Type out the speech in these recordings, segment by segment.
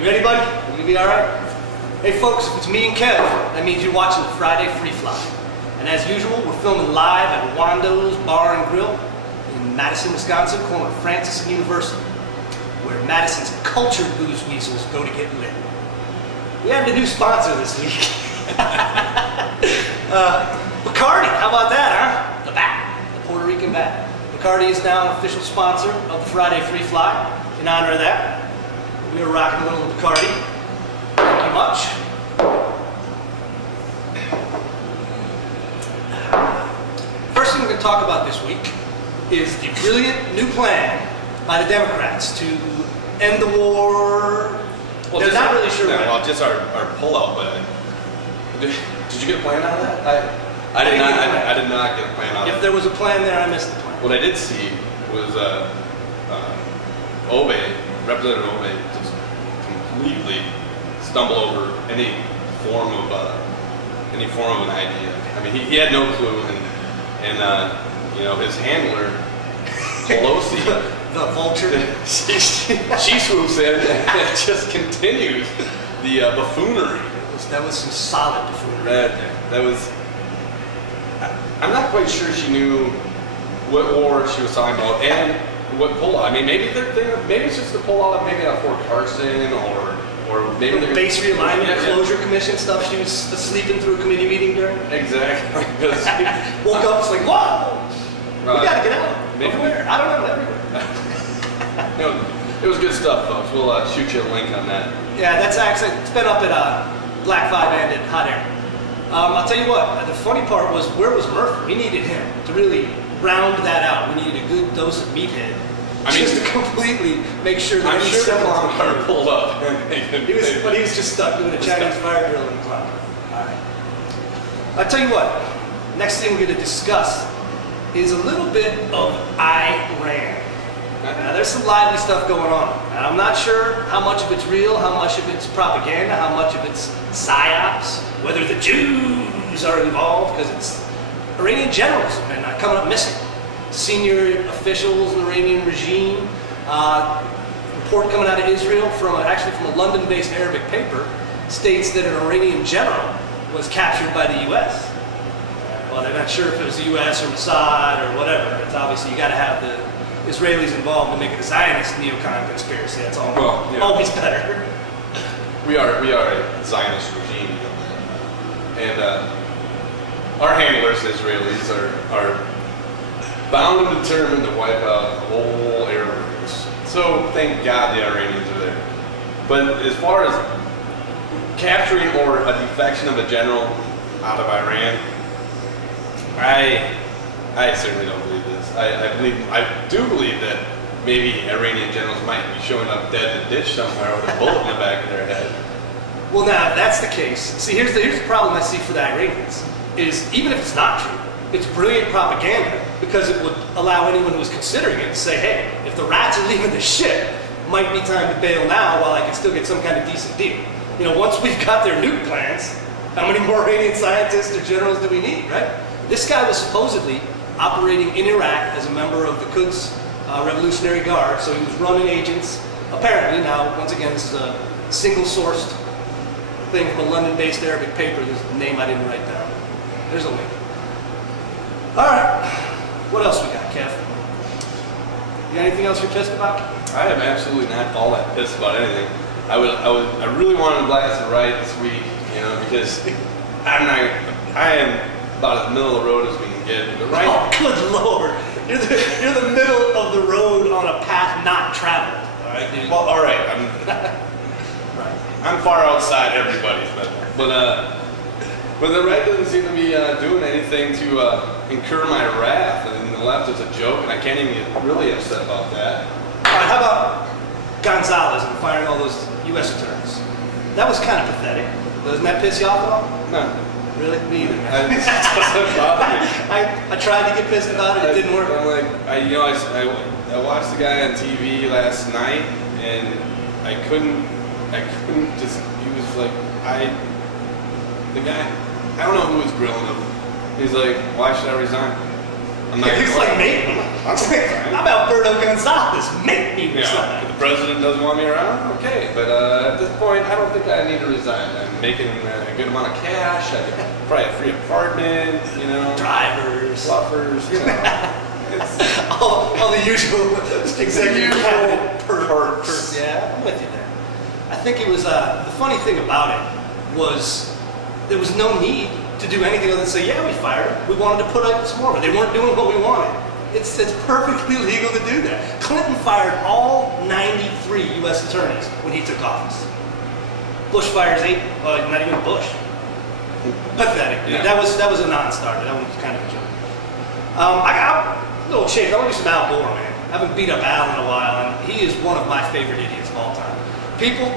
You ready, buddy? You gonna be all right? Hey, folks, if it's me and Kev, that means you're watching the Friday Freefly. And as usual, we're filming live at Wando's Bar and Grill in Madison, Wisconsin, corner of Francis and University, where Madison's cultured booze weasels go to get lit. We have a new sponsor this week. Bacardi, how about that, huh? The bat, the Puerto Rican bat. Bacardi is now an official sponsor of the Friday Freefly. In honor of that, we are rocking a little Bacardi. Thank you much. First thing we're going to talk about this week is the brilliant new plan by the Democrats to end the war. Well, they're not really sure. No, well, just our pullout plan. Did you get a plan out of that? I did not get a plan out of that. If there was a plan there, I missed the plan. What I did see was Representative Obey just completely stumble over any form of an idea. I mean, he had no clue, and you know, his handler Pelosi, the vulture, she swoops in and just continues the buffoonery. That was some solid buffoonery. That was. I'm not quite sure she knew what war she was talking about and what pullout. I mean, maybe it's just the pullout, maybe out Fort Carson or maybe the base realignment closure commission stuff she was sleeping through a committee meeting during. Exactly. Woke up, it's like, whoa, we gotta get out. Maybe where? I don't know, everywhere. It was good stuff, folks. We'll shoot you a link on that. Yeah, that's actually, it's been up at Black 5 and at Hot Air. I'll tell you what, the funny part was, where was Murphy? We needed him to really round that out. We needed a good dose of meathead. Just to completely make sure that I'm sure the clown car pulled up. But he was just stuck doing a Chinese fire drill in the clown car. All right. I'll tell you what, next thing we're going to discuss is a little bit of Iran. Now, there's some lively stuff going on. And I'm not sure how much of it's real, how much of it's propaganda, how much of it's psyops, whether the Jews are involved, because it's Iranian generals have been coming up missing. Senior officials in the Iranian regime. Report coming out of Israel actually from a London-based Arabic paper states that an Iranian general was captured by the U.S. Well, they're not sure if it was the U.S. or Mossad or whatever. It's obviously you got to have the Israelis involved to make it a Zionist neocon conspiracy. That's all. Well, yeah. Always better. We are a Zionist regime, and our handlers, Israelis, are bound and determined to wipe out the whole Arab race. So thank God the Iranians are there. But as far as capturing or a defection of a general out of Iran, I certainly don't believe this. I do believe that maybe Iranian generals might be showing up dead in a ditch somewhere with a bullet in the back of their head. Well, now, if that's the case, see, here's the problem I see for the Iranians, is even if it's not true, it's brilliant propaganda, because it would allow anyone who's considering it to say, hey, if the rats are leaving the ship, might be time to bail now while I can still get some kind of decent deal. You know, once we've got their nuke plants, how many more Iranian scientists or generals do we need, right? This guy was supposedly operating in Iraq as a member of the Quds Revolutionary Guard, so he was running agents. Apparently, now, once again, this is a single-sourced thing from a London-based Arabic paper. There's a name I didn't write down. There's a link. All right, what else we got, Kev? You got anything else you're pissed about? I am absolutely not all that pissed about anything. I really wanted to blast it right this week, you know, because I am about as middle of the road as we can get. But right. Oh, good Lord! You're the middle of the road on a path not traveled. All right, dude. Well, all right. I'm far outside everybody's, but the right doesn't seem to be doing anything to incur my wrath, and the left is a joke, and I can't even get really upset about that. All right, how about Gonzalez and firing all those U.S. attorneys? That was kind of pathetic. Doesn't that piss you off at all? No. Really? Me either, man. It doesn't bother me. I tried to get pissed about it. It didn't work. I'm like, I watched the guy on TV last night, and I couldn't just. He was like, the guy. I don't know who was grilling him. He's like, why should I resign? I'm not He's like, make me. I'm Alberto Gonzalez. Make me resign. If the president doesn't want me around, okay. But at this point, I don't think I need to resign. I'm making a good amount of cash. I could probably a free apartment, you know. Drivers. Buffers, you know. It's all the usual executive cabinet perks. Yeah, I'm with you there. I think it was, the funny thing about it was there was no need to do anything other than say, yeah, we fired him. We wanted to put out some more, but they weren't doing what we wanted. It's perfectly legal to do that. Clinton fired all 93 U.S. attorneys when he took office. Bush fires 8, not even Bush. Pathetic. Yeah. That was a non-starter. That one was kind of a joke. I got a little change. I want to do some Al Gore, man. I haven't beat up Al in a while, and he is one of my favorite idiots of all time. People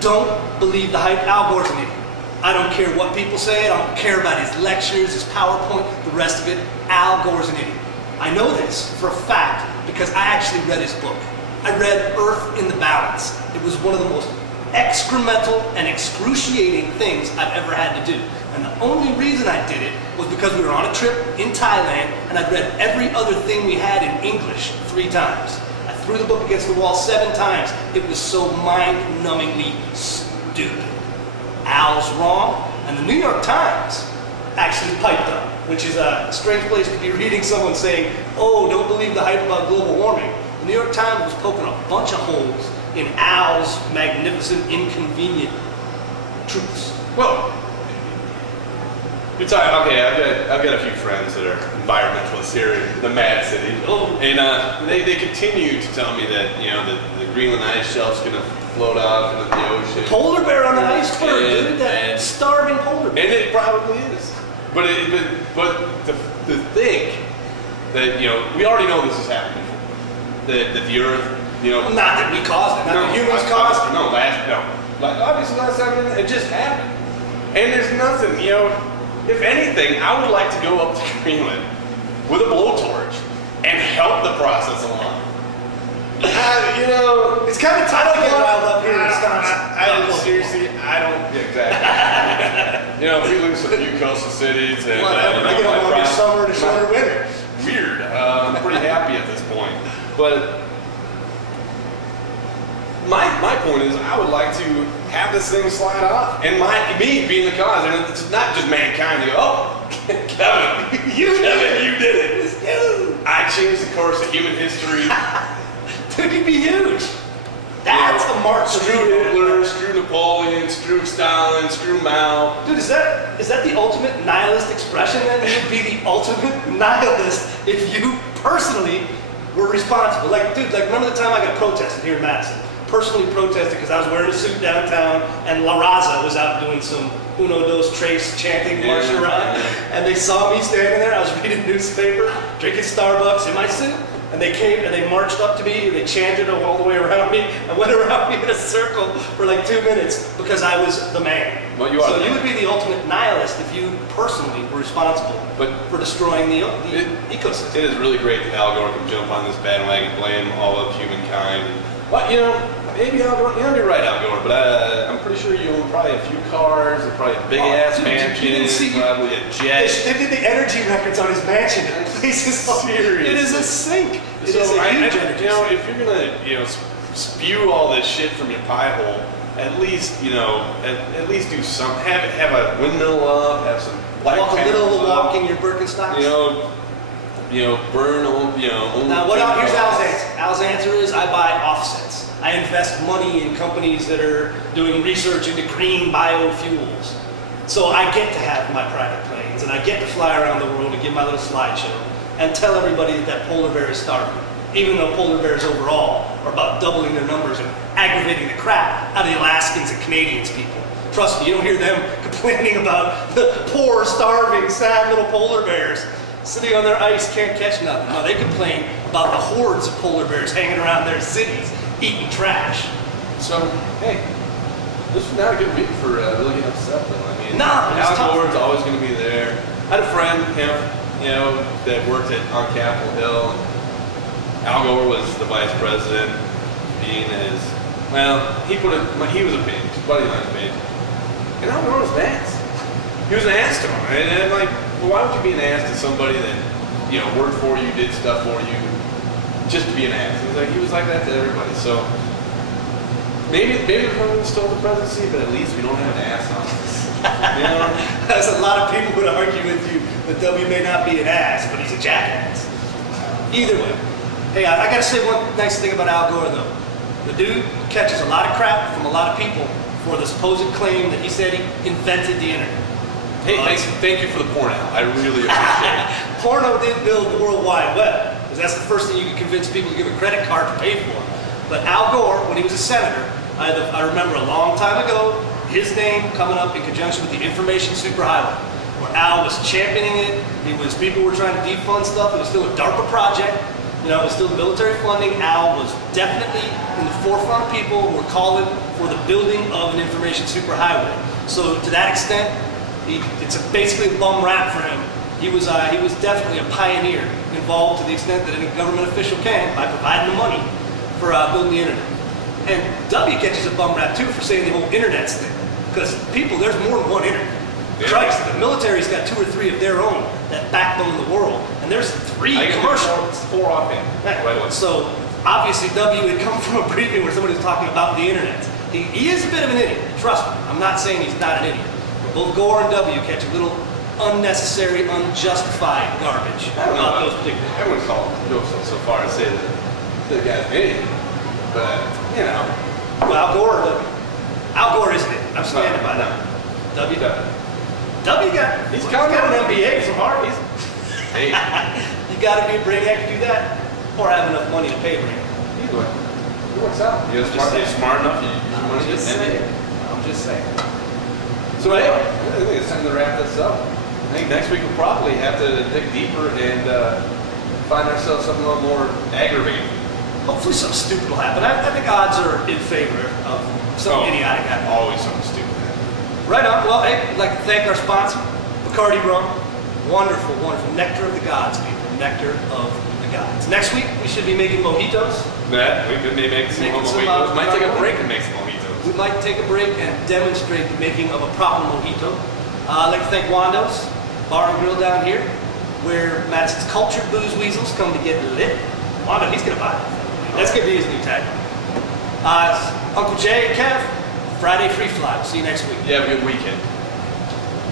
don't believe the hype. Al Gore's an idiot. I don't care what people say. I don't care about his lectures, his PowerPoint, the rest of it. Al Gore's an idiot. I know this for a fact because I actually read his book. I read Earth in the Balance. It was one of the most excremental and excruciating things I've ever had to do. And the only reason I did it was because we were on a trip in Thailand and I'd read every other thing we had in English 3 times. I threw the book against the wall 7 times. It was so mind-numbingly stupid. Al's wrong, and the New York Times actually piped up, which is a strange place to be reading someone saying, oh, don't believe the hype about global warming. The New York Times was poking a bunch of holes in Al's magnificent, inconvenient truths. Well, you're talking, okay, I've got a few friends that are environmentalists here in the Mad City. Oh. And they continue to tell me that, you know, the Greenland ice shelf's going to float off into the ocean. Polar bear on the iceberg, dude. That and- starving polar bear. And it probably is. But to think that, you know, we already know this is happening. That the Earth, you know. Not that we caused it. Not that humans caused it. No, obviously last time it just happened. And there's nothing, you know, if anything, I would like to go up to Greenland with a blowtorch and help the process along. You know, It's kind of tough to get riled up here in Wisconsin. Seriously, I don't. Yeah, exactly. You know, if we lose a few coastal cities and Whatever. I get a longer summer and a shorter winter. Weird. I'm pretty happy at this point. But my point is, I would like to have this thing slide off, and me being the cause, and it's not just mankind. To go, oh, Kevin, you did it. It was you. I changed the course of human history. Dude, you'd be huge. That's a march. Screw Hitler, screw Napoleon, screw Stalin, screw Mao. Dude, is that the ultimate nihilist expression then? You would be the ultimate nihilist if you personally were responsible. Like, dude, remember the time I got protested here in Madison? Personally protested because I was wearing a suit downtown and La Raza was out doing some Uno Dos Tres chanting, marching around. And they saw me standing there. I was reading a newspaper, drinking Starbucks in my suit. And they came and they marched up to me and they chanted all the way around me and went around me in a circle for like 2 minutes because I was the man. Well, you are. So you would be the ultimate nihilist if you personally were responsible for destroying the ecosystem. It is really great that Al Gore can jump on this bandwagon, blame all of humankind. But you know, maybe Al Gore, you're right, Al Gore, but I'm pretty sure you own probably a few cars, and probably a big ass mansion, probably a jet. They did the energy records on his mansion. It is a sink. It is a huge energy. You know, if you're gonna, spew all this shit from your pie hole, at least, at least do some. Have a windmill up, have some black Walk a little panels walk up, in your Birkenstocks. Burn old, Now, here's Al's answer. Al's answer is I buy offsets. I invest money in companies that are doing research into green biofuels. So I get to have my private planes, and I get to fly around the world and give my little slideshow and tell everybody that polar bear is starving, even though polar bears overall are about doubling their numbers and aggravating the crap out of the Alaskans and Canadians people. Trust me, you don't hear them complaining about the poor, starving, sad little polar bears sitting on their ice, can't catch nothing. No, they complain about the hordes of polar bears hanging around their cities, eating trash. So, hey, this was not a good week for really getting upset, though. I mean, Al Gore's always going to be there. I had a friend, that worked on Capitol Hill. Al Gore was the vice president, being he was a pig, buddy line pig. And Al Gore was an ass. He was an ass to him. And I'm like, well, why would you be an ass to somebody that, worked for you, did stuff for you, just to be an ass. He was like that to everybody. So maybe the Republicans stole the presidency, but at least we don't have an ass on us. As a lot of people would argue with you that W may not be an ass, but he's a jackass. Either way. Hey, I gotta say one nice thing about Al Gore though. The dude catches a lot of crap from a lot of people for the supposed claim that he said he invented the internet. Hey, thank you for the porno. I really appreciate it. Porno did build the World Wide Web, because that's the first thing you can convince people to give a credit card to pay for. But Al Gore, when he was a senator, I remember a long time ago, his name coming up in conjunction with the information superhighway, where Al was championing it. People were trying to defund stuff. It was still a DARPA project. It was still military funding. Al was definitely in the forefront of people who were calling for the building of an information superhighway. So to that extent, it's basically a bum rap for him. He was definitely a pioneer, involved to the extent that any government official can by providing the money for building the internet. And W catches a bum rap too for saying the whole internet's thing. Because there's more than one internet. Yeah. Christ, the military's got 2 or 3 of their own that backbone the world. And there's 3 commercial ones. 4 offhand. Right. So obviously W had come from a briefing where somebody was talking about the internet. He is a bit of an idiot, trust me. I'm not saying he's not an idiot. But both Gore and W catch a little unnecessary, unjustified garbage about those particular. I wouldn't go so far as say that the guy's an idiot. But, Well, Al Gore or W? Al Gore isn't it. I'm standing by that. W he's got an MBA from Harvard. Hey. You got to be a brainiac to do that, or have enough money to pay a brainiac. Either way. It works out. You're smart enough. I'm just saying. So anyway, I think it's time to wrap this up. I think next week we'll probably have to dig deeper and find ourselves something a little more aggravating. Hopefully something stupid will happen. I think odds are in favor of something idiotic happening. Always something stupid. Right on. Well, hey, I'd like to thank our sponsor, Bacardi rum. Wonderful, wonderful. Nectar of the gods, people. Nectar of the gods. Next week, we should be making mojitos. We could be making some mojitos. Might take a break and make some mojitos. We might take a break and demonstrate the making of a proper mojito. I'd like to thank Wando's Bar and Grill down here, where Madison's cultured booze weasels come to get lit. Wando, he's going to buy it. That's going to be his new tagline. Uncle Jay and Kev, Friday Freefly. See you next week. Yeah, have a good weekend.